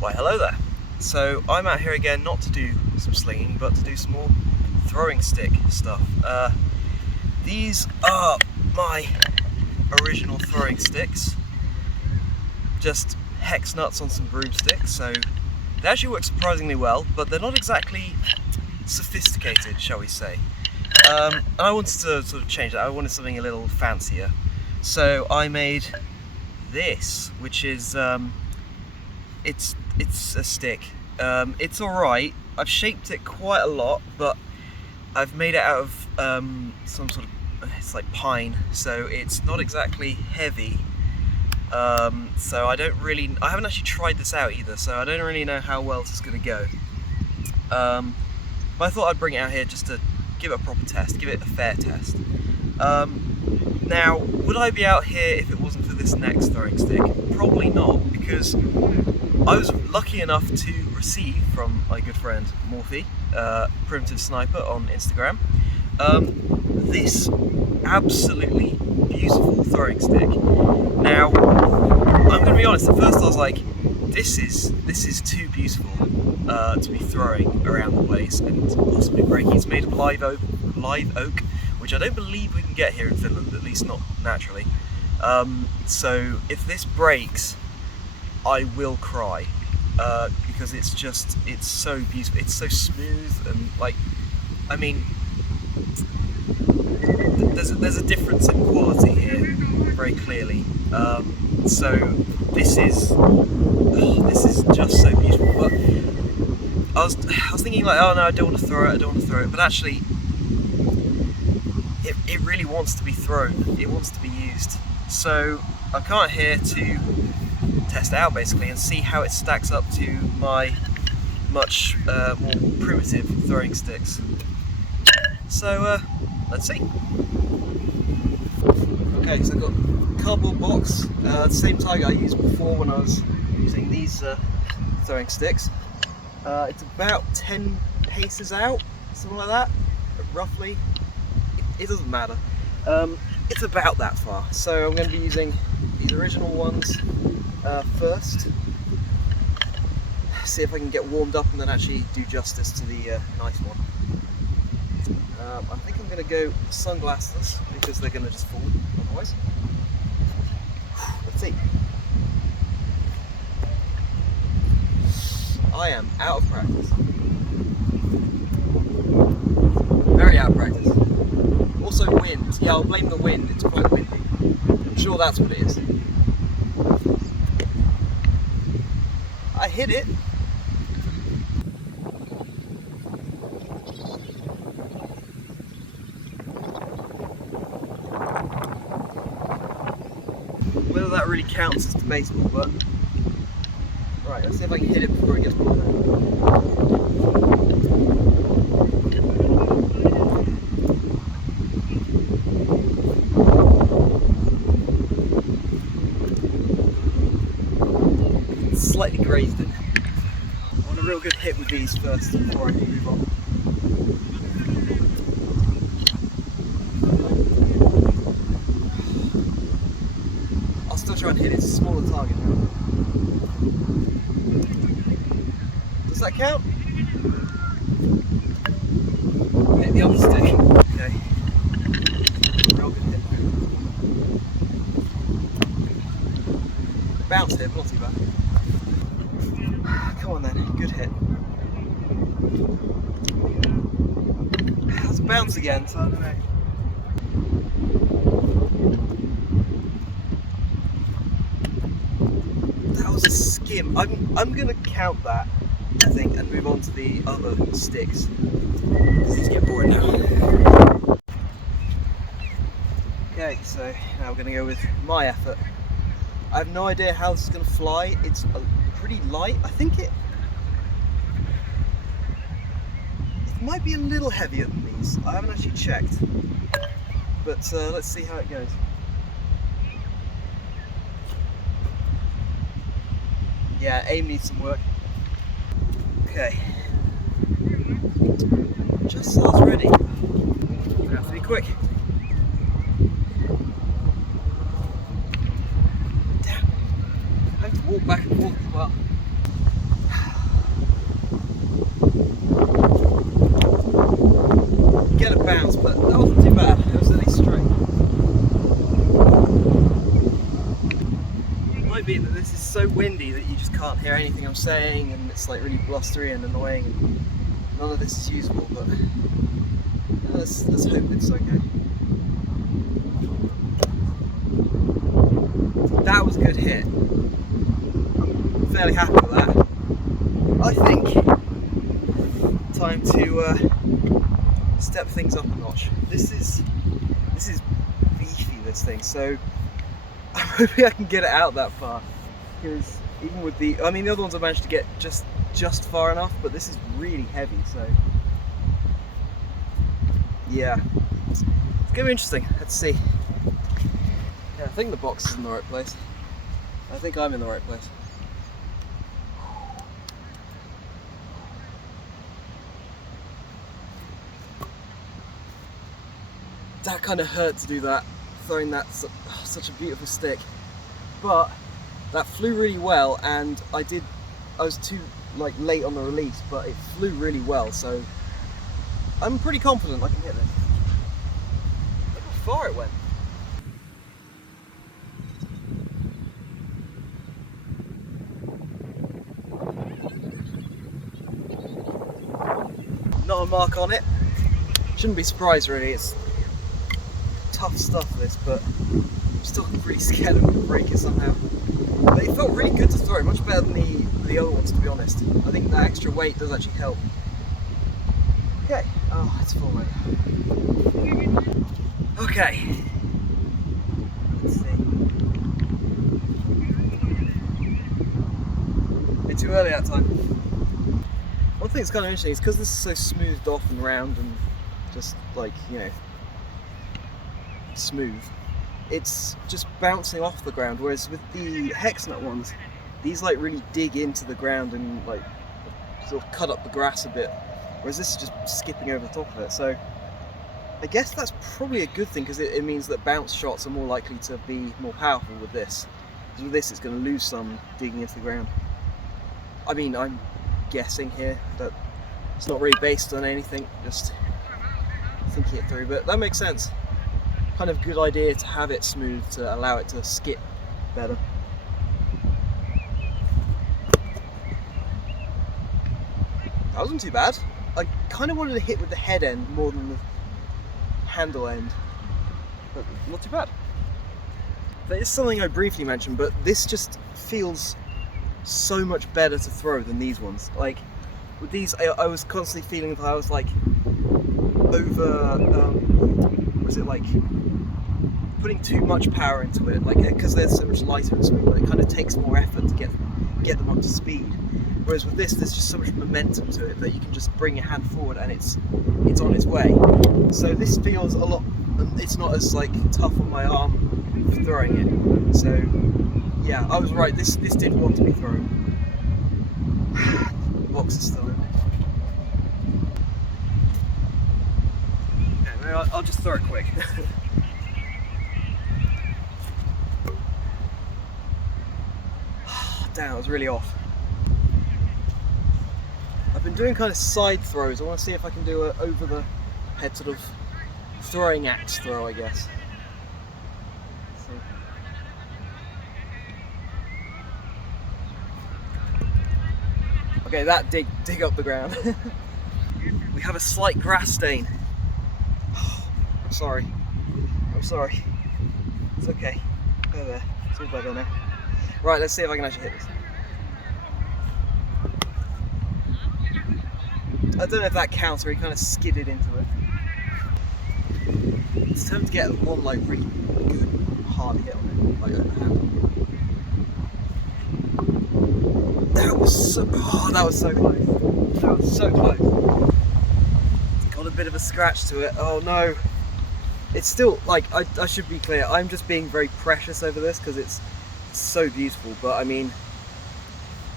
Why hello there. So I'm out here again not to do some slinging but to do some more throwing stick stuff. These are my original throwing sticks, just hex nuts on some broomsticks, so they actually work surprisingly well, but they're not exactly sophisticated, shall we say. And I wanted to sort of change that. I wanted something a little fancier, so I made this, which is it's a stick. It's alright. I've shaped it quite a lot, but I've made it out of some sort of, it's like pine, so it's not exactly heavy. So I haven't actually tried this out either, so I don't really know how well this is going to go. But I thought I'd bring it out here just to give it a proper test, give it a fair test. Now, would I be out here if it wasn't for this next throwing stick? Probably not, because I was lucky enough to receive from my good friend Morphy, Primitive Sniper on Instagram, this absolutely beautiful throwing stick. Now, I'm going to be honest, at first I was like, this is too beautiful to be throwing around the place and possibly breaking. It's made of live oak, which I don't believe we can get here in Finland, at least not naturally. So if this breaks, I will cry, because it's so beautiful, it's so smooth, and like, I mean, there's a difference in quality here, very clearly. So this is just so beautiful. But I was thinking like, oh no, I don't want to throw it, but actually, it really wants to be thrown. It wants to be used. So I come out here to test it out basically and see how it stacks up to my much more primitive throwing sticks. So let's see. Okay, so I've got a cardboard box, the same target I used before when I was using these throwing sticks. It's about 10 paces out, something like that, roughly. It doesn't matter. It's about that far. So I'm going to be using these original ones first. See if I can get warmed up and then actually do justice to the nice one. I think I'm going to go sunglasses because they're going to just fall otherwise. Let's see. I am out of practice. Very out of practice. Also wind. Yeah, I'll blame the wind. It's quite windy. I'm sure that's what it is. I hit it. Whether that really counts as the baseball, but right, let's see if I can hit it before it gets pulled out. Slightly grazed it. I want a real good hit with these first before I can move on. I'll still try and hit it. It's a smaller target now. Does that count? Hit the other stick. Okay. Real good hit. Bounce hit, not too bad. Come on then, good hit. That's a bounce again, so I don't know. That was a skim. I'm gonna count that, I think, and move on to the other sticks. These get boring now. Okay, so now we're gonna go with my effort. I have no idea how this is gonna fly. It's pretty light. I think it might be a little heavier than these. I haven't actually checked, but let's see how it goes. Yeah, aim needs some work. Okay, just so it's ready. You have to be quick. Damn, I have to walk back and forth as well. so windy that you just can't hear anything I'm saying, and it's like really blustery and annoying, and none of this is usable, but let's hope it's okay. That was a good hit. I'm fairly happy with that. I think time to step things up a notch. This is beefy, this thing, so I'm hoping I can get it out that far, because even with the other ones I managed to get just far enough, but this is really heavy, so yeah, it's gonna be interesting. Let's see. Yeah, I think the box is in the right place. I think I'm in the right place. That kind of hurt to do that, throwing that such a beautiful stick, but that flew really well, and I was too late on the release, but it flew really well, so I'm pretty confident I can hit this. Look how far it went. Not a mark on it. Shouldn't be surprised really, it's tough stuff this, but I'm still pretty scared I'm going to break it somehow. But it felt really good to throw, much better than the other ones, to be honest. I think that extra weight does actually help. Okay, oh, it's full right now. Okay. Let's see. Bit too early that time. One thing that's kind of interesting is because this is so smoothed off and round and just smooth, it's just bouncing off the ground, whereas with the hex nut ones, these really dig into the ground and sort of cut up the grass a bit, whereas this is just skipping over the top of it. So I guess that's probably a good thing, because it means that bounce shots are more likely to be more powerful with this, because with this it's going to lose some digging into the ground. I mean, I'm guessing here that it's not really based on anything, just thinking it through, but that makes sense. Kind of good idea to have it smooth to allow it to skip better. That wasn't too bad. I kind of wanted to hit with the head end more than the handle end, but not too bad. That is something I briefly mentioned, but this just feels so much better to throw than these ones. With these, I was constantly feeling that I was putting too much power into it, because they're so much lighter and smoother, it kind of takes more effort to get them up to speed. Whereas with this, there's just so much momentum to it that you can just bring your hand forward and it's on its way. So this feels a lot. It's not as tough on my arm for throwing it. So yeah, I was right. This did want to be thrown. The box is still in. Okay, maybe I'll just throw it quick. Damn, I was really off. I've been doing kind of side throws. I want to see if I can do a over the head sort of throwing axe throw, I guess. So. Okay, that dig up the ground. We have a slight grass stain. I'm sorry. It's okay. Go there. It's all better now. Right, let's see if I can actually hit this. I don't know if that counts, or he kind of skidded into it. It's time to get one really good hard hit on it, overhand. That was so close. That was so close. It's got a bit of a scratch to it. Oh no. It's still, I should be clear, I'm just being very precious over this because it's so beautiful, but I mean,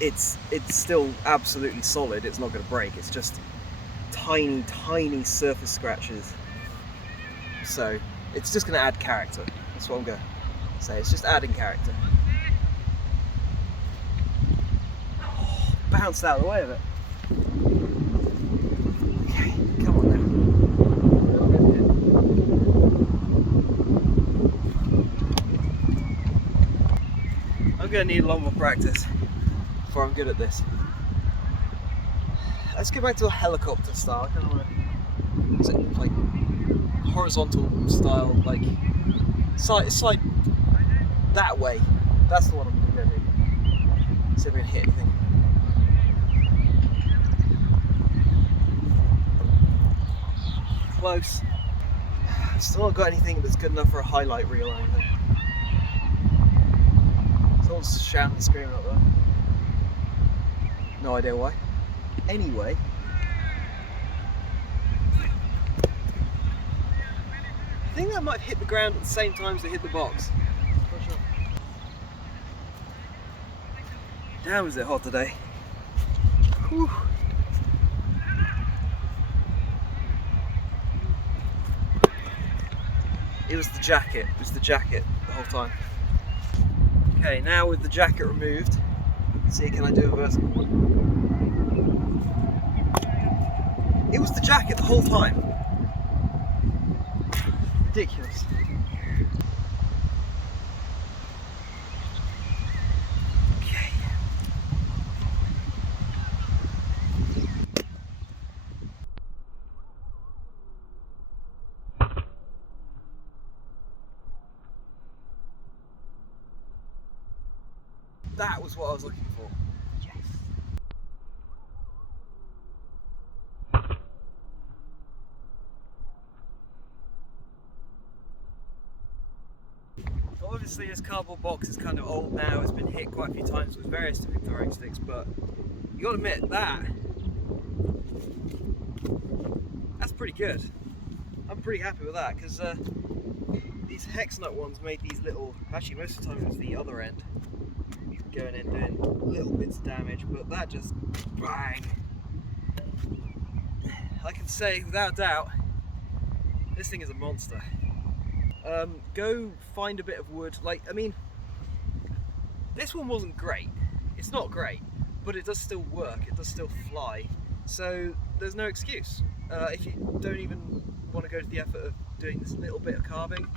it's still absolutely solid. It's not going to break. It's just tiny surface scratches. So it's just going to add character. That's what I'm going to say. It's just adding character. Oh, bounced out of the way of it. Okay, come on now. I'm going to need a lot more practice before I'm good at this. Let's go back to a helicopter style. I kind of want to, is it like horizontal style, like side that way. That's the one I'm going to do. See if we can hit anything. Close. Still not got anything that's good enough for a highlight reel or anything. Someone's shouting and screaming up there. No idea why. Anyway. I think that might have hit the ground at the same time as it hit the box. Not sure. Damn, is it hot today. Whew. It was the jacket. It was the jacket the whole time. Okay, now with the jacket removed, let's see, can I do a vertical one? It was the jacket the whole time. Ridiculous. Okay. That was what I was looking for. Yes. So obviously this cardboard box is kind of old now, it's been hit quite a few times with various different throwing sticks, but you gotta admit that's pretty good. I'm pretty happy with that, because these hex nut ones made these little, actually most of the time it was the other end going in doing little bits of damage, but that just bang. I can say without doubt this thing is a monster. Go find a bit of wood. Like, I mean, this one wasn't great, it's not great, but it does still work, it does still fly, so there's no excuse. If you don't even want to go to the effort of doing this little bit of carving,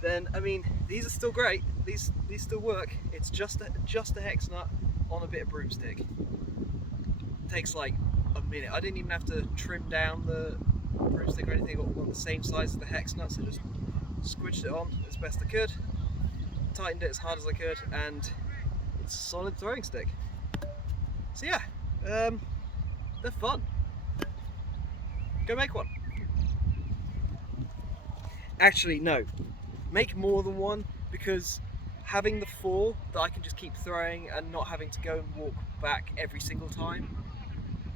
then I mean, these are still great. These still work. It's just a hex nut on a bit of broomstick. It takes like a minute. I didn't even have to trim down the broomstick or anything. I got the same size as the hex nut, so just squidged it on as best I could, tightened it as hard as I could, and it's a solid throwing stick. So yeah, they're fun. Go make one. Actually, no. Make more than one, because having the 4 that I can just keep throwing and not having to go and walk back every single time,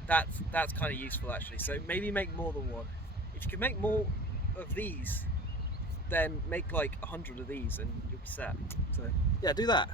that's kind of useful actually. So maybe make more than one. If you can make more of these, then make like 100 of these and you'll be set. So yeah, do that.